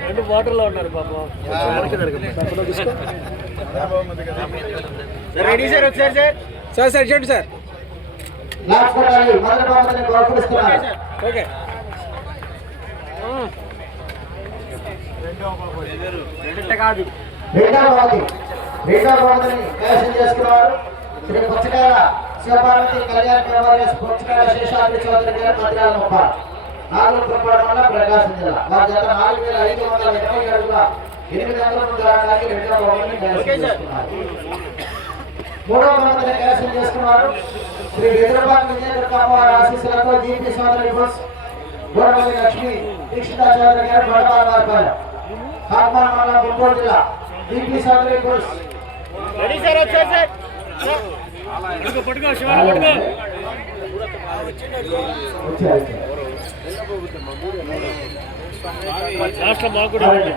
రెండు వాటర్లో ఉన్నారు పాపం రెడీ సార్ ఒకసారి సార్ సార్ సార్ చూడండి సార్ ఓకే కాదు. రెండో బహుమతి రెండో బహుమతిని కైవసం చేసుకున్నారు. శ్రీ పుచ్చకాయల శివపార్వతి కళ్యాణ మెమోరియల్స్ పుచ్చకాయల శేషాద్రి చౌదరి గారు మందిరాల ముప్ప నాలుగు పురపాడు వల్ల ప్రకాశం జిల్లా. వారి జత నాలుగు వేల ఐదు వందల ఇరవై అడుగుల ఎనిమిది వందల ముందు రావడానికి రెండో బహుమతిని కైవసం చేసుకున్నారు. కైవసం శ్రీ హైదరాబాద్ విజయదుర్గమ్మవారి ఆశీస్సులతో జీపీ సోదరి గోడవల్లి లక్ష్మి దీక్షిత చౌదరి గారు గొడవల వారిపాలెం కాకినాడ మండలం గుంటూరు జిల్లా జీపీ సోదరి బోస్ రెడీ సార్ ఒకసారి సార్ పట్టుకో పట్టుకో శివ పట్టుకో వచ్చారు లాస్ట్లో మాకు కూడా ఉంది.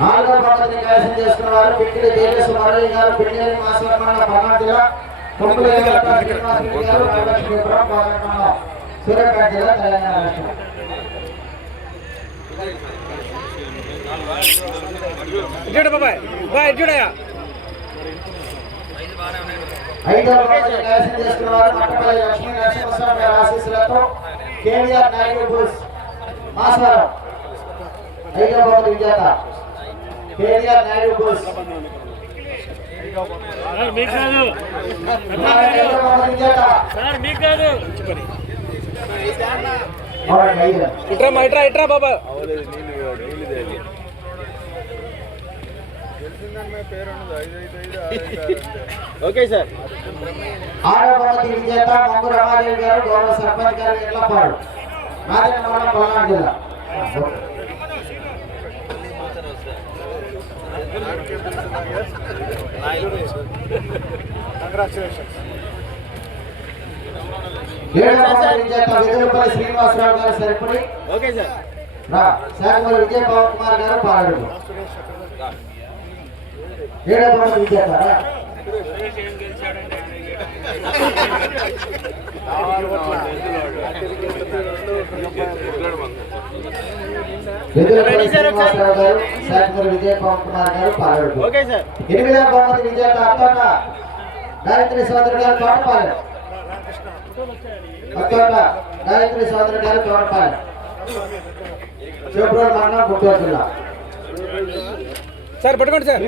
నాలుగో బహుమతిని కైవసం చేసుకున్న వారు పిక్కిలి దేవేశ్వర మురళి గారు పిక్కిలి మాస్టర్ మండలం పల్నాడు జిల్లా తొమ్మిది శ్రీనివాస రెడ్డి గారు వరలక్ష్మీపురం కోదండ మండలం సూర్యాపేట జిల్లా తెలంగాణ రాష్ట్రం. చూడు బాబాయ్ బాయ్ చూడయా ఐదో బహుమతిని కైవసం చేసుకున్న వారు మట్టపల్లి లక్ష్మీ నరసింహస్వామి గారి ఆశీస్సులతో కేవీఆర్ నాయుడు బుల్స్. మాస్వరం. ఐదో బహుమతి విజేత. కేవీఆర్ నాయుడు సార్ మీకు కాదు. సార్ మీకు కాదు. ఇట్రా మా ఇట్రా ఇట్రా బాబా. Okay sir. బహుమతి విజేత మంగు రమాదేవి గారు గౌరవ సర్పంచ్ గారు ఇళ్ళపాడు నాదన మండలం పల్నాడు జిల్లా. వెదురుపల్లి శ్రీనివాసరావు గారు సరిపడి ఓకే సార్ శాఖమూరి విజయ పవన్ కుమార్ గారు పాలడు ఏడో బహుమతి విజేత రా. వెదురుపల్లి శ్రీనివాసరావు గారు విజయ పవన్ కుమార్ గారు సార్. ఎనిమిదవ బహుమతి విజేత అత్తోట గాయత్రి సోదరు గారు తోటపాలెం. అత్తోట గాయత్రి సోదరు గారు తోటపాలెం. శివపురం మండలం గుంటూరు జిల్లా. సార్ పట్టుకోండి సార్.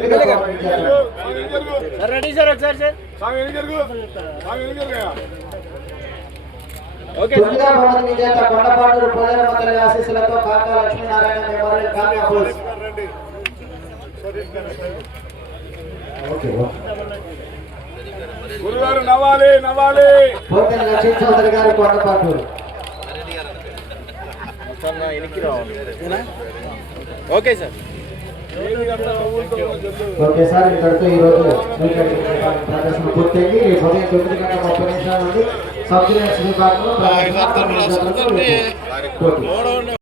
సార్ రెడీ సార్ ఒకసారి సార్. తొమ్మిదవ బహుమతి విజేత కొండపాటూరు పోలేరమ్మ తల్లి ఆశీస్సులతో కాకా లక్ష్మీనారాయణ మెమోరియల్ కాకా ఓకే గురుగారు నవ్వాలి నవ్వాలి. పోతే లక్ష్మీ చౌదరి గారు Kondapaturu okay sir. Okay sir ఇక్కడితో ఈరోజు ప్రదర్శన పూర్తయింది. ఉదయం తొమ్మిది గంటల ముప్పై నిమిషాల నుండి సబ్ జిల్లా విభాగంలో